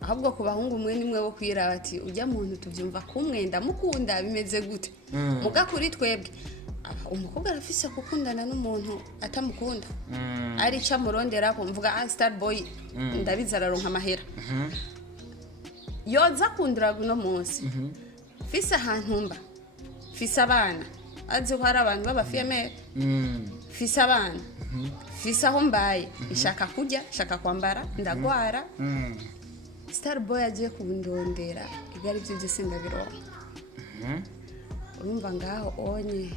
ahubwo ku bahungu mwe nimwe bo kwiraba ati ujya muntu tuvyumva kumwenda mukunda bimeze gute muga kuri twebwe umukobwa arafise gukundana n'umuntu atamukunda ari ca murondera ko mvuga star boy ndabiza araronka amahera yoza kundura no munsi fise ahantu mba fise abana azi ko hari abantu b'abafiyeme fise abana fise aho mbaye ishaka kurya ishaka kwambara ndagwara star boy agiye kubundondera igari byo byose ndabironka urumva ngaho onye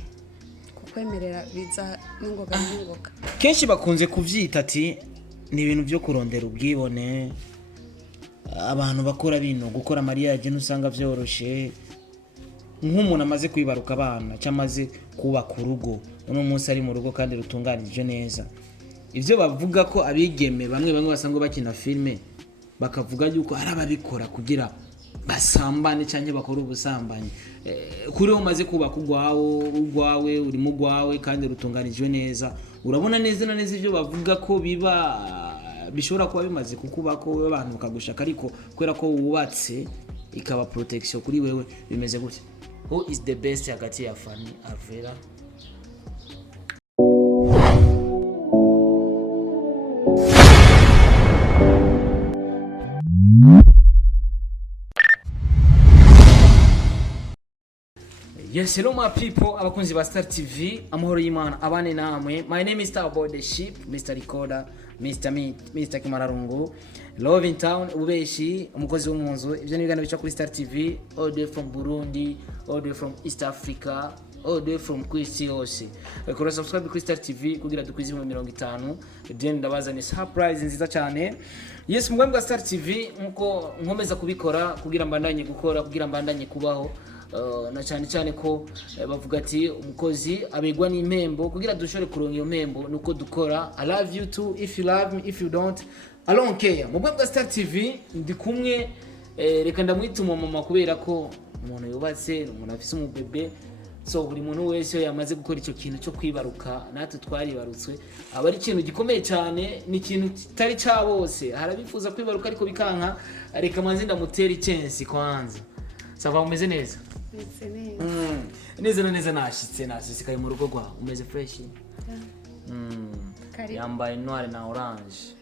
kukwemerera biza n'ingoga n'ingoga kenshi bakunze kuvyita ati ni ibintu byo kurondera ubwibone abantu bakora bino gukora mariage n'usanga vyoroshe nk'umuntu amaze kwibaruka abana cyamaze kubaka urugo uno munsi ari mu rugo kandi rutunganije neza ivyo bavuga ko abigeme bamwe basanga bakina filme bakavuga yuko ari ababikora kugira basambane cyane bakora ubusambanyi kuri ho maze kubaka urwawe uri mu rwawe kandi rutunganije neza urabona neza na neza ivyo bavuga ko bishobora kuba bimaze kukubako abantu bakagushaka ariko kwera ko wubatse ikaba protection kuri wewe bimeze gutya. Who is the best hagati ya Fanny Avera? Yes, hello my people, abakunzi ba Star TV, amahoro y'Imana abane namwe. My name is Star Boy the Sheep, Mr. Recorder, Mr. Meat, Mr. Kimararungu, Love in Town, ubeshi, umukozi w'umunzu. Ibyo ni biganiro bica kuri Star TV, all the way from Burundi, all the way from East Africa, all the way from kwisi yose. Kora subscribe kuri Star TV kugira dukwize mu 50. Then ndabaza ni surprise nziza cyane. Yes, mugambwa Star TV nkuko nkomeza kubikora kugira mbandanye gukora kugira mbandanye kubaho. Na cyane ko bavuga ati umukozi abegwa n'impembo kugira dushore kuronka iyo mpembo nuko dukora. I love you too, if you love me, if you don't I don't care. Mu bwa Star TV ndi kumwe reka ndamwituma mama kubera ko umuntu yubatse umuntu afise umubebe, so buri muntu wese yamaze gukora icyo kintu cyo kwibaruka natwe twaribarutswe aba ari ikintu gikomeye cyane, ni ikintu kitari cya bose. Harabifuza kwibaruka ariko bikanka, reka manzi ndamutera chance kwanza. Sava umeze neza? Neza nashitse kaye mu rugo gwa umeze fresh. Yambaye noir na orange.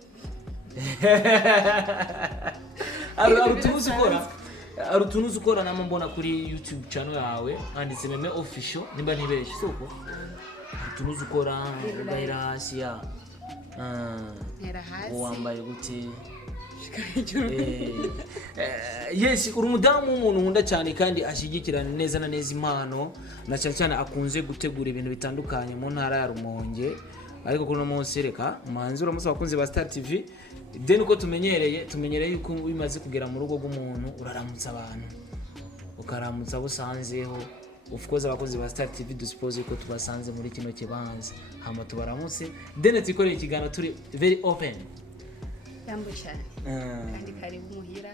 Arutunuzi ukora nama mbona kuri YouTube channel yawe anditse meme official nimba nibeshe soko. Arutunuzi ukora ugahera hasi ya. Wambaye gute? Yes, uri umudamu umuntu nkunda cyane kandi ashigikirana neza na neza impano na cyane akunze gutegura ibintu bitandukanye mu ntara ya Rumonge, ariko kuno munsi reka manzura musa bakunze ba Star TV then uko tumenyereye yuko bimaze kugera mu rugo rw'umuntu uraramutsa abantu ukaramutsa busanzeho. Of course abakozi ba Star TV duspose ko tubasanze muri kino kibanza hama tubaramutse then tukoreye ikiganiro turi very open. Yambo cyane kandi karibu muhira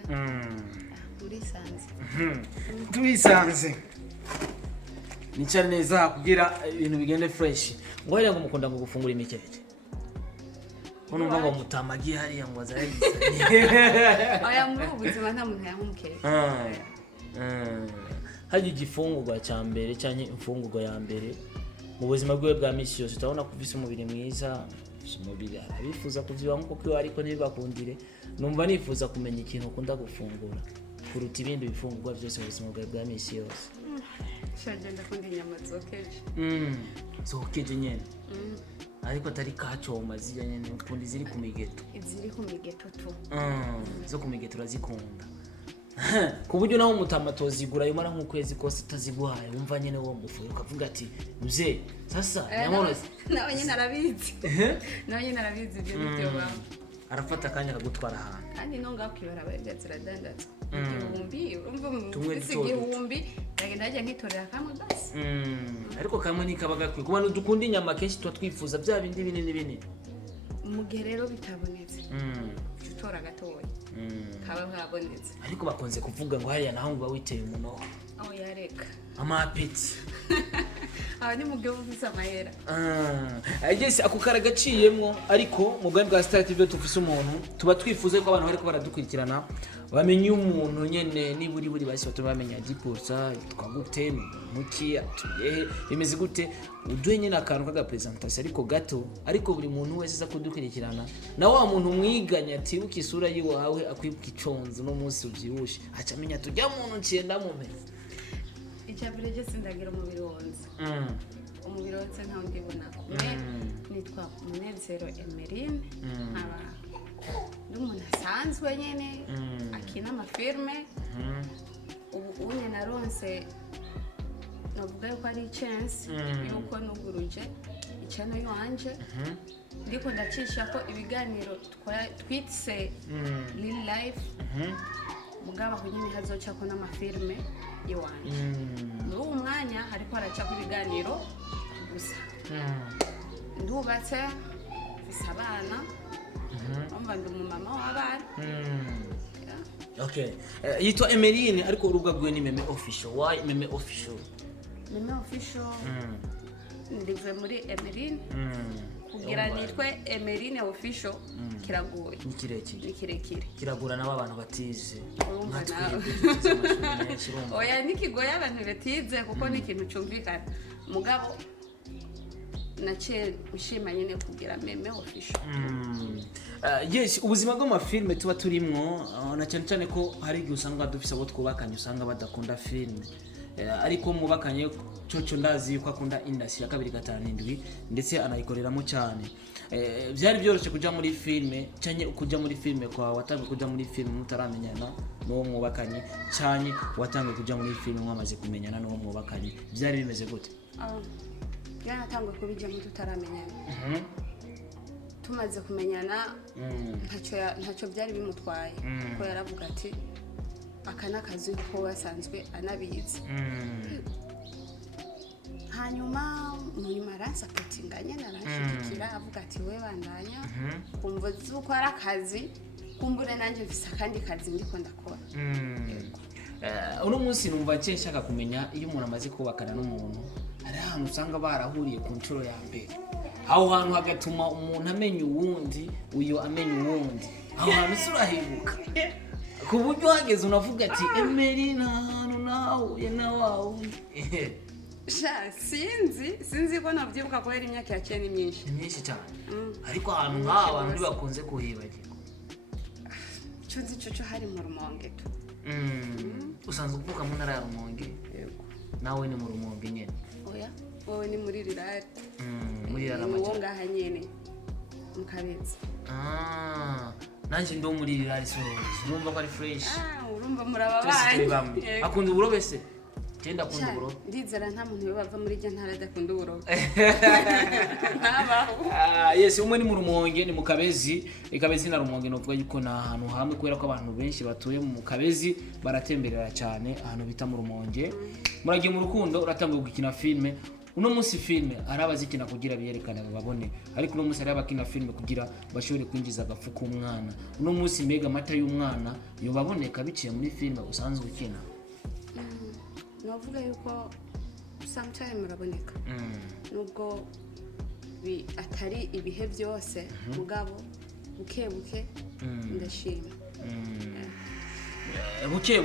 turisanze ni cyane neza kugira ibintu bigende fresh. Ngoya ngo mukunda ngo gufungura imikeke unumva ngo mutamagi hari ngo azayize aya muri ubuzima nta muntu yamukeke haje igifungurwa cya mbere cyane imfungurwa ya mbere mu buzima bwe bwa misi yose utabona kuvisa umubiri mwiza umubiri arabifuza kuziba nkuko kwiwe ariko ntibakundire. Numva nifuza kumenya ikintu ukunda gufungura kuruta ibindi bifungurwa byose mu buzima bwa misi yose. Shaje ndakunda inyama zokeje. Zokeje nyene. Ariko atari kacoma zija nyene ukundi ziri ku migeto. Iziri ku migeto tu. Zo ku migeto urazikunda. Ku buryo naho mutamatozi igura yumara nk'ukwezi kose taziguhaye wumva nyene wo mufu ukavuga ati mzee sasa nyamorozi nawe nyine arabizi ibyo byo bamwe arafata kanya akagutwara ahantu kandi no ngakibara babyatira dandatse igihumbi urumva mu igihumbi yagenda ajya nkitorera kamwe basi ariko kamwe nikabaga kwe kuba dukunda inyama kenshi twifuza bya bindi binini mu gihe rero bitabonetse utora gatoya kaba nkabonetse ariko bakonze kuvuga ngo hariya naho ngo witeye umuno aho yareka amapeti ni mugabo ufise amahera. Yes, ako karagaciyemwo ariko mu bwa Star TV tufise umuntu tuba twifuze ko abantu bariko baradukurikirana bamenye umuntu nyene niburi buri basi batumenya diposa twagute muki atuye bimeze gute uduhe nyene akantu kaga presentation ariko gato ariko buri muntu wese za kudukurikirana na wa muntu mwiganya ati ukisura yiwawe akwibuka iconzo no munsi uvyibushe aca amenya tujya muntu ncienda mu meza icyabire je sindagira umubiri wonze umubiri wose ntawo ndibona nitwa Munezero Emeline nkaba n'umuntu asanzwe nyene akina amafilme ubu unye naronse navuga yuko ari chance yuko nuguruje icyano yanje ndiko ndacisha ko ibiganiro twitse real life mugabo aho nyine hazoca ko n'amafilme yiwanje muri uwo mwanya hariko haraca ku ibiganiro gusa ndubatse bisa abana ndi umumama w'abana okay yitwa Emeline ariko urubuga rwe ni Meme Official. Why Meme Official? Meme Official ndive muri Emeline kugira nitwe Emeline Official kiragoye ni kirekire kiragura nabo abantu batize oya nikigoye abantu batize kuko ni ikintu cyumvikana mugabo naciye ushima nyene kugira Meme Official. Yes, ubuzima bw'amafilme tuba turimwo na cyane ko hari igihe usanga dufise abo twubakanye usanga badakunda filme ariko mwubakanye cyo ndazi yuko akunda industry ya 257 ndetse anayikoreramo cyane byari byoroshye kuja muri filme cyane kuja muri filme kwa watange kuja muri filme mutaramenyana no mwubakanye cyane watange kuja muri filme mwamaze kumenyana no mwubakanye byari bimeze gute? Natangwe kubijya mu tutaramenyana tumaze kumenyana ntacyo byari bimutwaye ko yaravuga ati aka nakazi ko wasanzwe anabizi hanyuma muri maransa patinganye narashikira avuga ati we bandanya kumva zuko ari akazi kumbure nanjye mfise kandi kazi ndiko ndakora uno munsi numva nshaka kumenya iyo umuntu amaze kubakana n'umuntu hari ahantu usanga barahuriye ku nshuro ya mbere aho hantu hagatuma umuntu amenya uwundi uyo amenya uwundi aho hantu surahibuka ku buryo hageze unavuga ati Emeline ahantu nawe nawe sinzi ko nabyibuka ko yari imyaka ya cyane myinshi cyane ariko ahantu nk'aho abantu bakunze kuhibagirwa cyo hari mu Rumonge tu usanzwe uvuka mu ntara ya Rumonge nawe ni mu Rumonge nyene oya wowe ni muri rirari muri rirari wo ngaha nyene mu Kabezi nanje ndo muri rirari so urumva ko ari fresh urumva murababanye akunda uburobe se tenda akunda uburobe ndizera nta muntu bava muri je ntara adakunda uburobe yes umwe ni mu Rumonge ni mu Kabezi Kabezi na Rumonge no kuvuga yuko na ahantu hamwe kubera ko abantu benshi batuye mu Kabezi baratemberera cyane ahantu bita mu Rumonge muragiye mu rukundo uratambuye gukina filme uno munsi filme arabazikina kugira biyerekane babone ariko uno munsi arabakina filme kugira bashobore kwinjiza agafu k'umwana uno munsi mega mata y'umwana yo baboneka biciye muri filme usanzwe ukina novuga yuko sometime muraboneka nubwo atari ibihe byose mugabo buke ndashima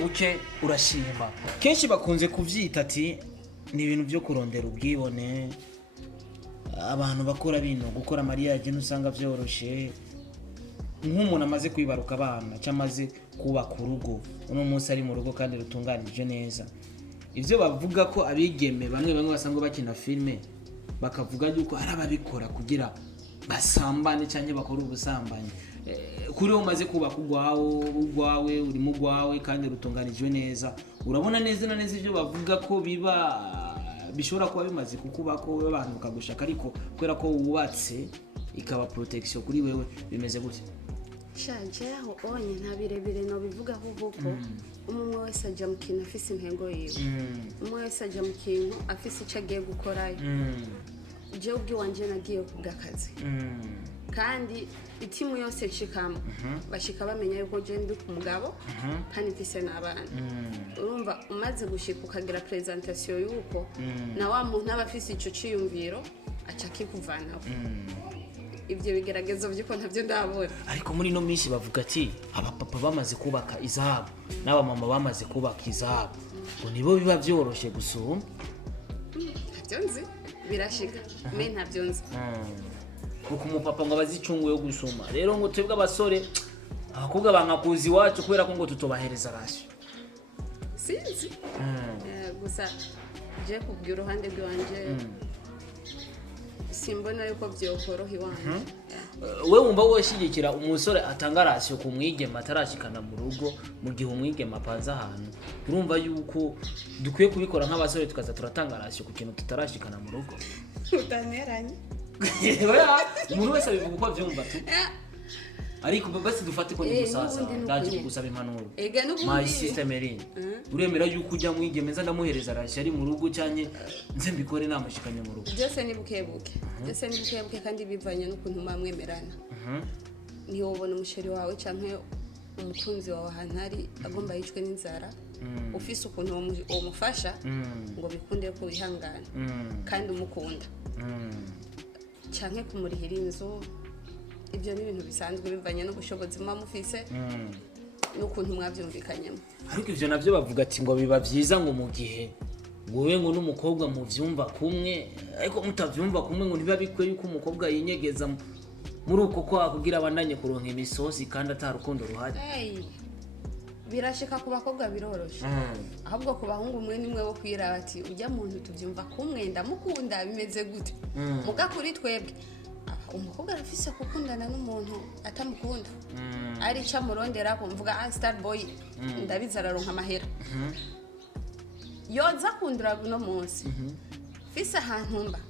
buke urashima kenshi bakunze kuvyita ati ni ibintu byo kurondera ubwibone abantu bakora bino gukora mariage nusanga byoroshe nk'umuntu amaze kwibaruka abana cyamaze kubaka urugo uno munsi ari mu rugo kandi rutunganije neza ivyo bavuga ko abigeme bamwe basanga bakina filme bakavuga yuko ari ababikora kugira basambane cyane bakora ubusambanye kuri umaze kubaka ugwawe uri mu gwawe kandi rutunganije neza urabona neza na neza ivyo bavuga ko bishobora kuba bimaze kukubako abantu kagushaka ariko kwera ko wubatse ikaba protection kuri wewe bimeze gute shaje aho onye ntabirebire no bivuga kuko umwe wese ajya mu kintu afise intego yiwe umwe wese ajya mu kintu afise icyo agiye gukorayo je ubwi wanje nagiye kubwakazi kandi itimu yose nshikamo bashika bamenya yuko je ndi ku mugabo kandi mfise n'abana urumva umaze gushika ukagira presentation yuko na wa muntu aba afise ico ciyumviro aca kikuvanaho ibyo bigeragezo by'uko ntabyo ndabona. Ariko muri no minsi bavuga ati abapapa bamaze kubaka izabo n'aba mama bamaze kubaka izabo ngo nibo biba byoroshe gusuma. Ntabyo nzi birashika me ntabyo nzi. Kuko umupapa ngo abazicungu yo gusuma rero ngo twebwe abasore abakobwa bankakuzi iwacu kubera ko ngo tutobahereza rasyo. Sinzi gusa je kubwira uruhande rwanje simbona yuko byokoroha iwanje. We wumva woshigikira umusore atanga rasyo ku mwigema atarashikana mu rugo mu gihe umwigema apanza ahantu urumva yuko dukwiye kubikora nk'abasore tukaza turatanga rasyo ku kintu tutarashikana mu rugo? Utaneranye umuntu wese abivuga uko avyumva tu. Ariko basi dufate ko ni musasa ndaje gusaba impanuro. My sister Merine uremera yuko ujya mwigemeza ndamuhereza rasyo ari mu rugo cyanye nze mbikore namushikanye mu rugo? Byose ni bukebuke kandi bivanye n'ukuntu mwamwemerana. Ntiwobona umusheri wawe canke umukunzi wawe ahantu ari agomba yicwe n'inzara ufise ukuntu uwo mufasha ngo bikunde ko wihangana kandi umukunda canke kumurihira inzu. Ibyo ni ibintu bisanzwe bivanye n'ubushobozi mwa mufise n'ukuntu mwavyumvikanyemo. Ariko ivyo navyo bavuga ati ngo biba vyiza ngo mu gihe wowe ngo n'umukobwa mu vyumva kumwe ariko mutavyumva kumwe ngo niba bikwe yuko umukobwa yinyegeza muri uko kwa kugira abandanye kuronka imisosi kandi atarukundo ruhari. Birashika ku bakobwa biroroshe ahubwo ku bahungu umwe nimwe wo kwiraba ati ujya muntu tuvyumva kumwe ndamukunda bimeze gute muga kuri twebwe umukobwa arafise gukundana n'umuntu atamukunda ari camurondera kumvuga star boy ndabiza araronka amahera yoza kundura no munsi fise ahantu mba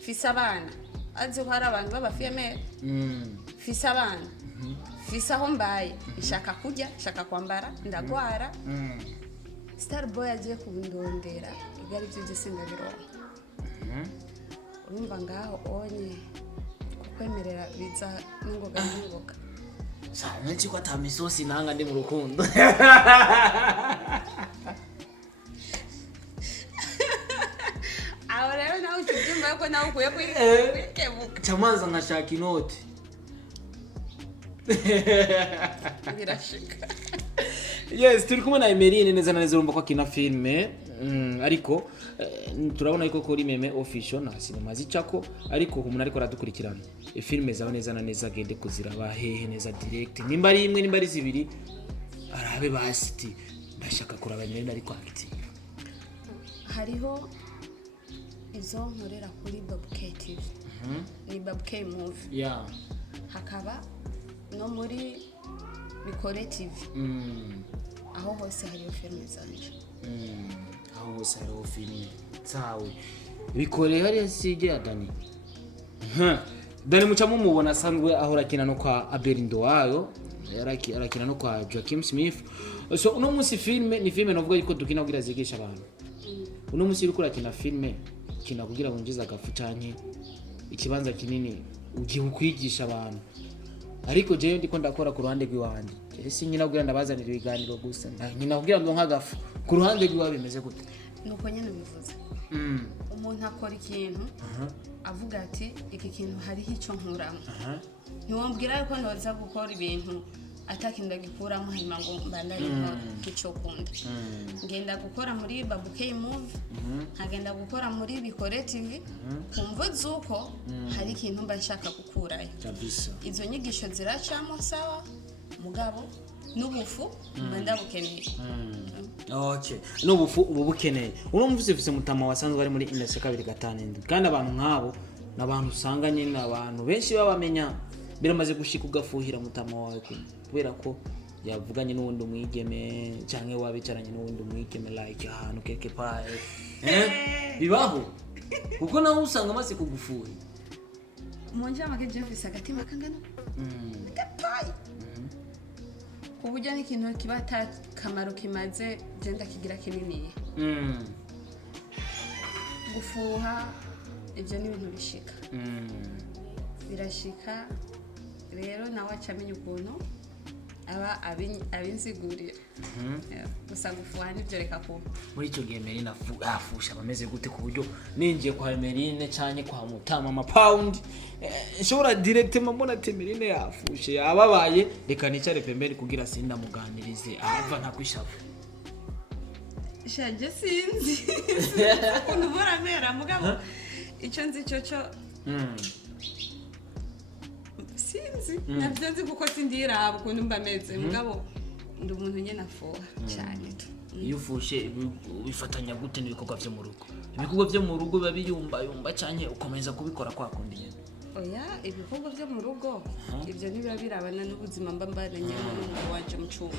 fise abana azi ko hari abantu b'abafiyeme fise abana fise aho mbaye ishaka kurya ishaka kwambara ndagwara star boy agiye kubundondera igari byo gisinda bironka urumva ngaho onye kwemerera biza n'ingoga n'ingoga. Nzi ko atamisosi nanga ndi mu rukundo. Aho rero nawe ucyumva yuko nawe ukuye kwikebuka. Cyamaza nkashaka inoti. Birashika. Yes, turi kumwe na Emeline neza na neza urumva ko akina filme ariko turabona yuko kuri meme official na cinema zicako ariko umuntu ariko aradukurikirana filme zawe neza na neza agende kuziraba hehe neza direct nimba ari imwe nimba ari zibiri arabe basiti ndashaka kuraba Emeline ariko acting. Hariho izo nkorera kuri Babona TV ni Babona movie hakaba no muri Mugore TV aho hose hariyo filme zanje aho hose hariho filme zawe bikore hari sije ya Dani Dani mucamo mubona asanzwe aho rakina no kwa Abelindo wayo arakina no kwa Joaquin Smith. So uno munsi filme ni filme novuga yuko dukina kugira zigisha abantu. Uno munsi uri kurakina filme kina kugira bunjiza agafu canke ikibanza kinini ugiye kwigisha abantu. Ariko jewe ndiko ndakora ku ruhande rw'iwanje. Ese nyina kugira ndabazanira ibiganiro gusa. Nyina kugira ngo nkagafu ku ruhande rw'iwa bimeze gute? Nuko nyene bivuze. Umuntu akora ikintu avuga ati iki kintu hariho ico nkuramo. Ntiwombwira yuko ndoza gukora ibintu atakinda gikuramo hanyuma ngo mbandanye ico kunda. Ngenda gukora muri Babona movie nkagenda gukora muri Mugore TV kumva zuko hari ikintu mba nshaka gukurayo. Izo nyigisho ziracamo sawa mugabo n'ubufu mbanda bukeneye. Okay, n'ubufu ubu bukeneye. Uno mvise mutama wasanzwe ari muri industry kabiri gatanu kandi abantu nkabo nabantu usanga nyine abantu benshi babamenya biramaze gushika ugafuhira mutama wawe kubera ko yavuganye n'uwundi umwigeme canke wabicaranye n'uwundi umwigeme like ahantu keke pae bibaho kuko nawe usanga amaze kugufuhira umunje amageje mvise agatima kangana gapaye kuburyo n'ikintu kiba atakamaro kimaze genda kigira kinini gufuha ibyo ni ibintu bishika birashika rero nawe acamenya ukuntu aba abinsigurira gusa gufuha nibyo reka kuba muri icyo gihe Merine afusha bameze gute ku buryo ninjiye kwa Merine cyane kwa Mutama amapaundi nshobora directement mbona ati Merine yafushe yababaye reka nicare pembeni kugira sinda muganirize ava nta kwishavu shaje sinzi ukuntu muramera mugabo icyo nzi cyo sinzi nabyo nzi kuko sindiraba ukuntu mbameze mugabo ndi umuntu nyene afuha cyane iyo ufushe bifatanya gute n'ibikorwa byo mu rugo ibikorwa byo mu rugo babiyumba cyane ukomeza kubikora kwa kundi nyene oya ibikorwa byo mu rugo ibyo nibiba birabana n'ubuzima mbambaranye n'umuntu wanje mu cyumba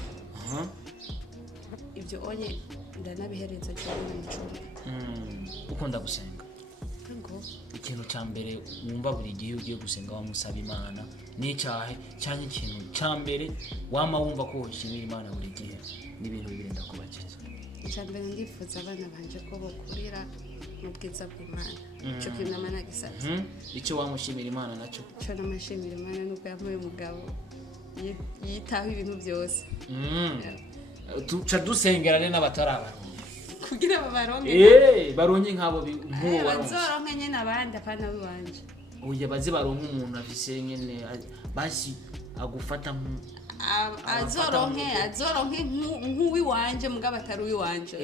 ibyo onye ndanabihereza cyane mu cyumba ukunda gusenga ikintu cya mbere wumva buri gihe ugiye gusenga wamusaba Imana n'icyahe cyane ikintu cya mbere wama wumva ko ushimira Imana buri gihe n'ibintu birinda kubakiza icya mbere ndifuza abana banje ko bokurira mu bwiza bw'Imana cyo kinama nagisabye icyo wamushimira Imana nacyo cyo namashimira Imana nuko yamuye umugabo yitaho ibintu byose tuca dusengerane n'abataraba kugira babaronke baronke nkabo nk'uwo waronse bazoronke nyene abandi apana bibanje uye bazi baronke umuntu afise nyene basi agufata azoronke nk'uwi wanje mugabo atari uwi wanje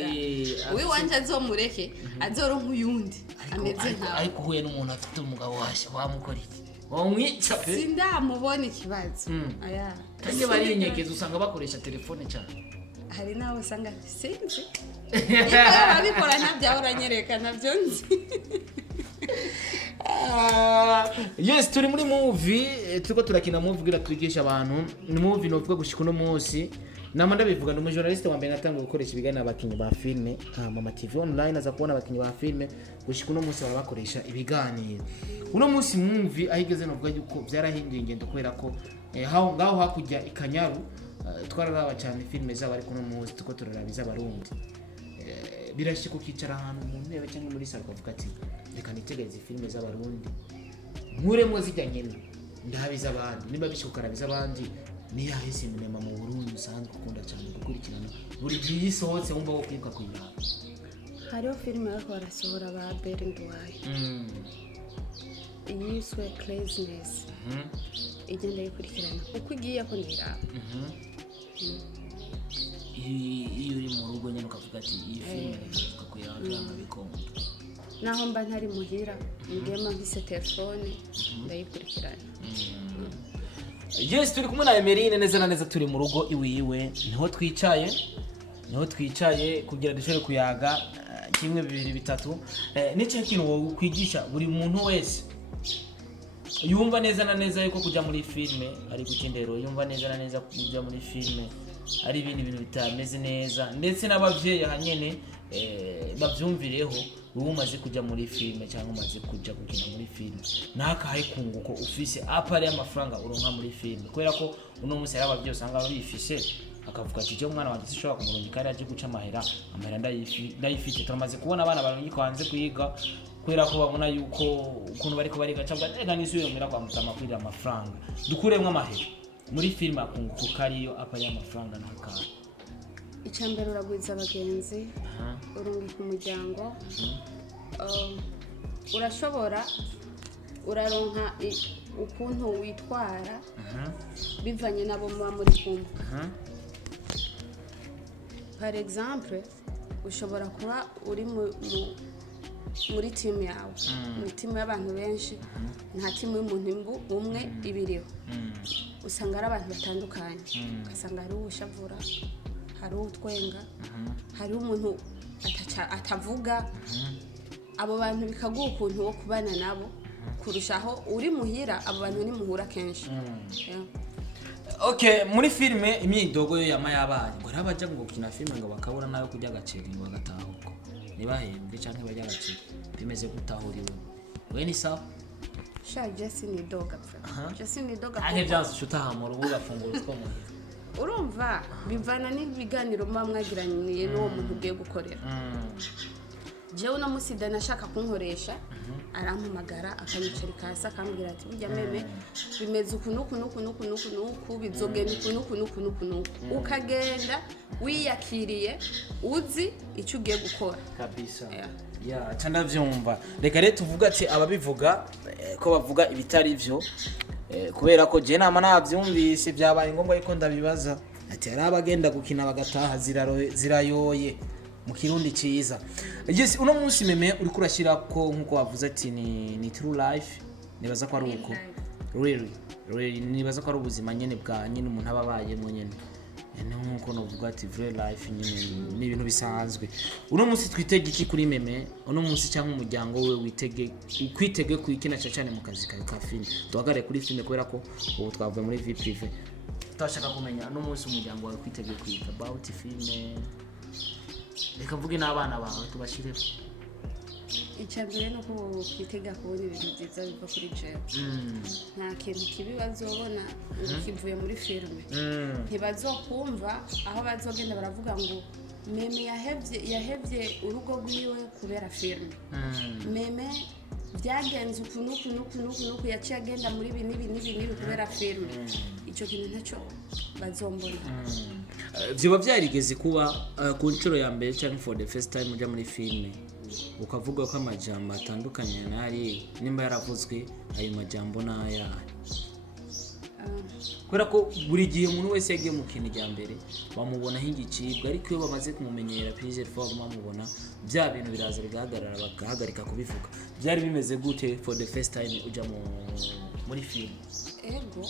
uwi wanje azomureke azoronke uyundi ameze nkawe ariko uhuye n'umuntu afite umugabo washe wamukora iki wamwica pe sindamubona ikibazo aya kandi bari inyegeza usanga bakoresha telefone cyane hari nawe usanga sinzi niba babikora ntabyo uranyereka nabyo nzi yes turi muri movie turiko turakina movie kugira twigisha abantu ni movie novuga gushika uno munsi nama ndabivuga n'umu journaliste wa mbere natanga gukoresha ibiganiro abakinyi ba filme mama TV online aza kubona abakinyi ba filme gushika uno munsi baba bakoresha ibiganiro uno munsi movie ahigeze novuga yuko byarahinduye ingendo kubera ko ngaho hakujya ikanyaru twararaba cyane filme zaba ariko no munsi tuko turarabiza Abarundi birashika ukicara ahantu mu ntebe cyangwa muri salo ukavuga ati reka nitegeze filme z'Abarundi nkuremwe zijya nyene ndabiza abandi niba bishukarabiza abandi ni yahe sinema mu Burundi usanzwe ukunda cyane gukurikirana buri gihe isohotse wumva wo kwibuka kuyiraba hariho filme ariko barasohora ba Berindwaye yiswe Craziness igenda yikurikirana uko igiye ko ndiraba iyo uri mu rugo nyine ukavuga ati iyi filime ukakuyanga bikombe naho mba ntari muhira ngema nkise telefone ndayikurikirana yes turi kumwe na Merine neza na neza turi mu rugo iwiwe niho twicaye kugira dushobore kuyaga kimwe bibiri bitatu n'icyo kintu wo kwigisha buri muntu wese yumva neza na neza yuko kujya muri filme ari gukindero yumva neza na neza kujya muri filme ari ibindi bintu bitameze neza ndetse n'abavyeyi hanyene bavyumvireho umaze kujya muri filme cyangwa umaze kujya gukina muri filme nakahe kunguko ufise apare y'amafaranga uronka muri filme kubera ko uno munsi yaba byose anga bifise akavuga ati cyo mwana wanjye sishobora kumurungika ari aje guca amahera ndayifite turamaze kubona abana barungika hanze kuyiga kubera ko babona yuko ukuntu bariko bariga cyangwa rega nisubiye mira kwa Mutama kwira amafaranga dukuremwe amahera muri filme akunguko kariyo apare y'amafaranga nakahe icambere uragwiza abagenzi urungika umuryango urashobora uraronka ukuntu witwara bivanye nabo muba muri kumwe par exemple ushobora kuba uri muri team yawe muri team y'abantu benshi nta team y'umuntu umwe ibiriho usanga ari abantu batandukanye ugasanga hari uwushavura hari utwenga hari umuntu atavuga abo bantu bikaguha ukuntu wo kubana nabo kurushaho uri muhira abo bantu ni muhura kenshi okay muri filme imyidogo yo yama yabaye ngo rabaje ngo kina filme ngo bakabura nayo kujya gaceri ngo bagataha uko nibahembwe canke bajya gaceri bimeze gutahuriwe we ni sawa sha Jesse ni doga Jesse ni doga ane byanze shutaha mu rubuga fungura two mu urumva bivana n'ibiganiro mwa mwagiraniye n'uwo muntu ugiye gukorera jewe no musida nashaka kunkoresha arampamagara akanyicara ikasa akambwira ati burya meme bimeze uku nuku bizogenda uku nuku ukagenda wiyakiriye uzi icyo ugiye gukora kabisa ya cyandavyumva reka rero tuvuga ati ababivuga ko bavuga ibitari byo kubera ko je nama navyumvise byabaye ngombwa yuko ndabibaza ati ari abagenda gukina bagataha zirayoye mu kirundi ciza. Yes, uno munsi meme uri kurashira ko nkuko wavuze ati ni true life nibaza ko ari uko really nibaza ko ari ubuzima nyene bwa nyene umuntu ababaye mu nyene nkuko novuga ati real life nyene ni ibintu bisanzwe. Uno munsi twitege iki kuri meme uno munsi cyangwa umuryango we kwitege kwikina cyane mu kazi ka film tuhagare kuri film kubera ko ubu twavuye muri vie privé twashaka kumenya uno munsi umuryango wawe kwitege kwika about film reka mvuge n'abana bawe tubashireho. Icyambere nuko kwitega kubona ibintu byiza biva kuri jewe nta kintu kibi bazobona ngo kivuye muri filme ntibazokumva aho bazogenda baravuga ngo meme yahevye urugo rwiwe kubera filme meme byagenze uku yaciye agenda muri ibi kubera filme icyo kintu ntacyo bazombona. Byoba byarigeze kuba ku nshuro ya mbere cyangwa for the first time ujya muri filme ukavuga ko amajambo atandukanye nari nimba yaravuzwe ayo majambo naya kubera ko buri gihe umuntu wese yagiye mu kintu rya mbere bamubona nk'igicibwa ariko iyo bamaze kumumenyera plusieurs fois bamubona bya bintu biraza bigahagarara bagahagarika kubivuga. Byari bimeze gute for the first time ujya muri filme? Ego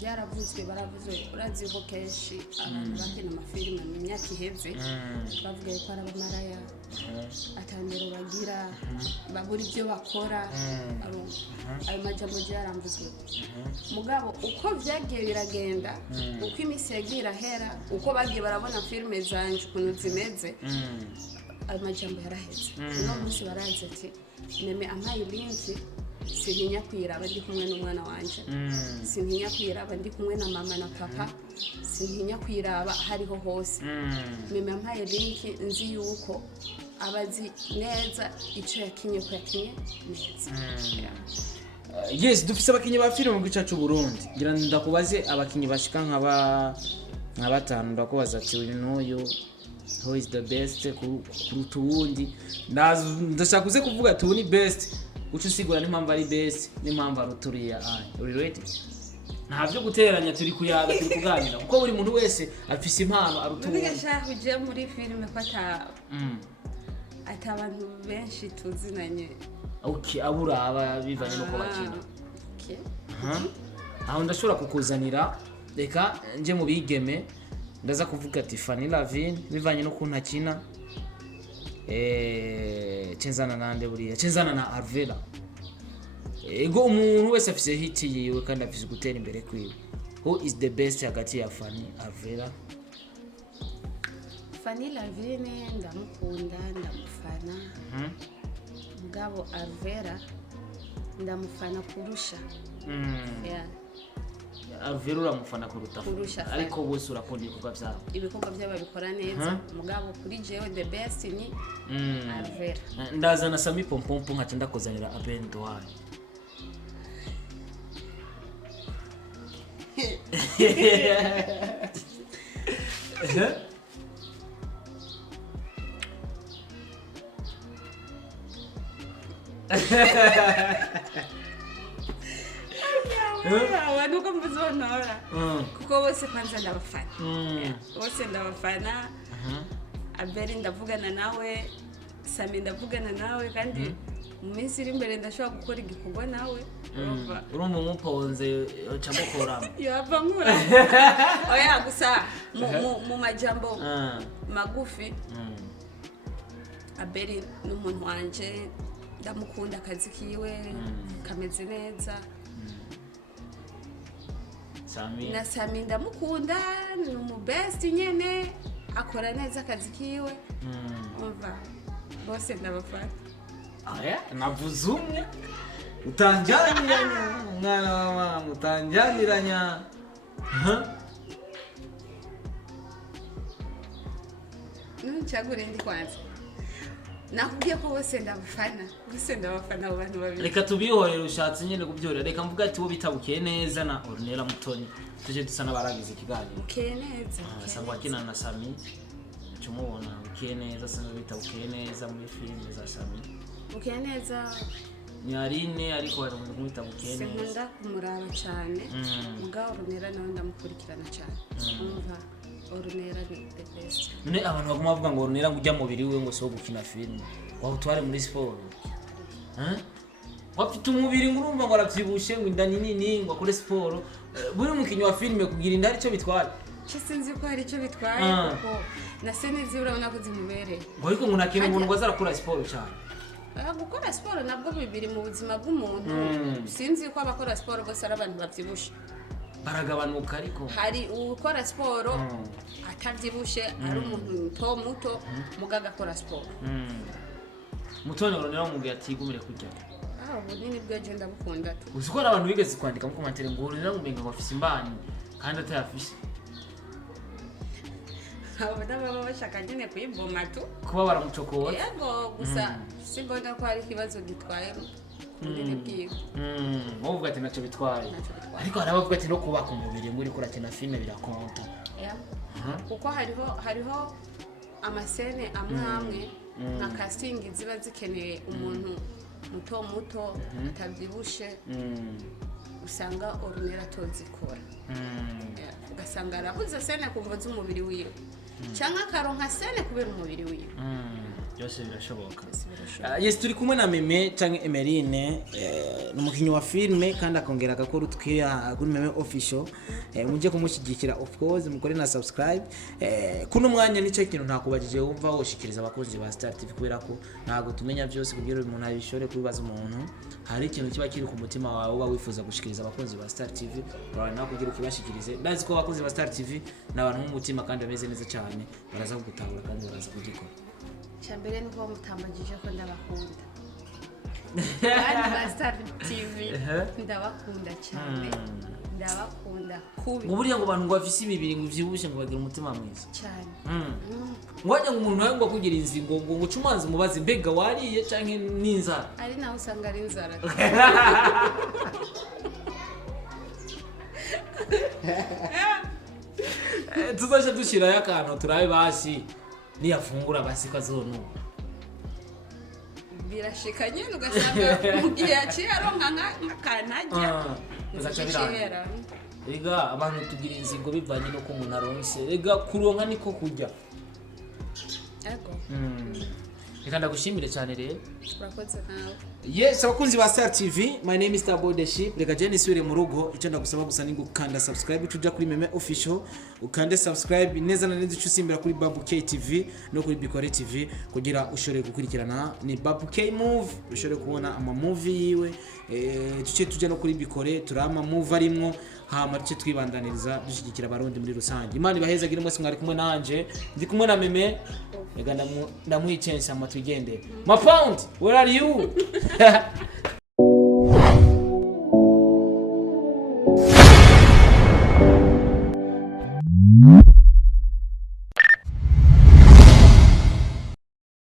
byaravuzwe baravuze urazi ko kenshi abantu bakina amafilime mu myaka iheze bavuga ko ari abamaraya atandero bagira babura ibyo bakora ayo majambo yaramvuzwe mugabo uko byagiye biragenda uko iminsi yagiye irahera uko bagiye barabona filime zanje ukuntu zimeze ayo majambo yaraheze uno munsi barazi ati meme ampaye linki sintinya kwiraba ndi kumwe n'umwana wanje sintinya kwiraba ndi kumwe na mama na papa sintinya kwiraba hariho hose meme ampaye linki nzi yuko abazi neza icyo yakinye ko yakinye neza. Yes, dufise abakinyi ba filime mu gice cy'u Burundi ngira ndakubaze abakinyi bashika nka batanu ndakubaza ati uyu n'uyu who is the best kuruta uwundi ndashaka kuze kuvuga ati uyu ni best ucu sigura n'impamvu ari best n'impamvu aruturiya uri ready ntavyo guteranya turi kuyaga turi kuganira kuko buri muntu wese afise impano arutuye. Ndashaka kuje muri filime ko abantu benshi tuzinanye abura bivanye nuko bakina aho ndashobora kukuzanira reka nje mu bigeme ndaza kuvuga ati Fanny Lavine bivanye no kuntu akina cenzana nande buriya cenzana na Arvela ego umuntu wese afise hit yiwe kandi afise gutera imbere kwiwe. Who is the best hagati ya Fanny Arvela? Fanny Lavine ndamukunda ndamufana mugabo Arvela ndamufana kurusha Arvela uramufana kuruta ariko bose urakunda ibikorwa byabo bikora neza mugabo kuri jewe the best ni Arvela. Ndazana Sami Pompompo nkaca ndakozanira Abendwai nuko mbuzonora kuko bose kwanza ndabafana bose ndabafana Abeli ndavugana nawe Sami ndavugana nawe kandi mu minsi iri imbere ndashobora gukora igikorwa nawe urumva umuponze camukora yava nkura oya gusa mu majambo magufi Abeli n'umuntu wanje ndamukunda akazi kiwe kameze neza na Sami ndamukunda ni umubest nyene akora neza akazi kiwe umva bose ndabafata. Navuze umwe utanjaniranya mwana wa mama utanjaniranya nchagure ndi kwanza nakubwiye ko bose ndabafana abo bantu babiri. Reka tubihorere ushatse nyene kubyorera. Reka mvuga ati wo bitabukiye neza na Ornella Mutoni. Tuje dusa n'abaragize ikiganiro. Bukiye neza. Sangwa kina na Sami. Tumubona bukiye neza sanga bitabukiye neza muri filime za Sami. Bukiye neza. Ni Aline ariko bari mu bitabukiye neza. Sinkunda kumuraba cyane. Mugabo Ornella nawe ndamukurikirana cyane. Umva Ornella ni the best. Ne abantu baguma bavuga ngo Ornella ngujya mu mubiri we ngo so gukina filime. Wa utware muri sport. Wafite umubiri ngurumva ngo aravyibushe ngo inda nini ngo akore sport. Buri mukinyi wa filime kugira inda ari cyo bitwara. Sinzi ko hari icyo bitwaye kuko na senezi urabona ko zimubereye. Ngo ariko umuntu akina umuntu ngo azarakora sport cyane. Gukora sport nabwo bibiri mu buzima bw'umuntu. Sinzi ko abakora sport bose ari abantu bavyibushe. Baragabanuka ariko hari ukora sport atavyibushe ari umuntu muto mugaga akora sport. Mutoni Ornella umubwiye ati igumire kurya. Bunini bweje ndabukunda tu. Uzikora abantu bigeze kwandika mu commentaire ngo Ornella ngumenga ngo afise imbani kandi atayafise. Abo baba bashaka nyine kuyiboma tu. Kuba baramucokora. Yego gusa simbona ko hari kibazo gitwaye bunini bwiwe. Wovuga ati naco bitwaye. Ariko harabavuga ati no kubaka umubiri muri kurakina filme birakonta. Kuko hariho amasene amwe na casting ziba zikeneye umuntu muto atabyibushe usanga Ornella tozikora. Ugasanga arabuze sene kumva z'umubiri wiwe cyangwa akaronka sene kubera umubiri wiwe. Byose birashoboka. Yes turi kumwe na Meme cyangwa Emeline n'umukinyi wa filme kandi akongera agakora utwiya kuri Meme official. Mujye kumushyigikira of course mukore na subscribe. Kuno mwanya nico kintu ntakubajije wumva woshikiriza abakozi ba Star TV kubera ko ntago tumenya byose kugira umuntu abishore kubibaza umuntu. Hari ikintu kiba kiri ku mutima wawe uba wifuza gushikiriza abakozi ba Star TV urabona kugira ukibashikirize. Ndazi ko abakozi ba Star TV n'abantu mu mutima kandi bameze neza cyane baraza kugutahura kandi baraza kugikora. Cyambere nuko mutambagije ko ndabakunda. Kandi ba Star TV ndabakunda cyane. Ndabakunda kubi. Uburiya ngo abantu ngo bafise ibibiri ngo vyibushe ngo bagira umutima mwiza. Cyane. Ngwajya ngo umuntu ngo kugira inzingo ngo ucumanze mubaze mbega wariye canke n'inzara. Ari naho usanga ari inzara. Tuzaje dushira yakantu turabe basi niyafungura basi kazonu. Birashika nyine ugasanga mu gihe yaciye aronka nk'akanajya. Uzaca biranga. Ega abantu tugira inzingo bivanye no ko umuntu aronse. Ega kuronka niko kujya. Ego. Reka ndagushimire cyane rero. Urakoze nawe. Yes, abakunzi ba Star TV, my name is Bose. Reka je nisubire mu rugo, icyo ndagusaba gusa ni gukanda subscribe tuja kuri Meme official, ukande subscribe neza na neza ucusimbira kuri Babu K TV no kuri Bikore TV kugira ushore gukurikirana ni Babu K Move, ushore kubona ama movie yiwe, tuce tujya no kuri Bikore turama move arimwo hama tuce twibandaniriza dushigikira abarundi muri rusange. Imana ibaheza gira mwese mwari kumwe nanje, ndi kumwe na Meme. Ega ndamwichensa matugende. My pound, where are you?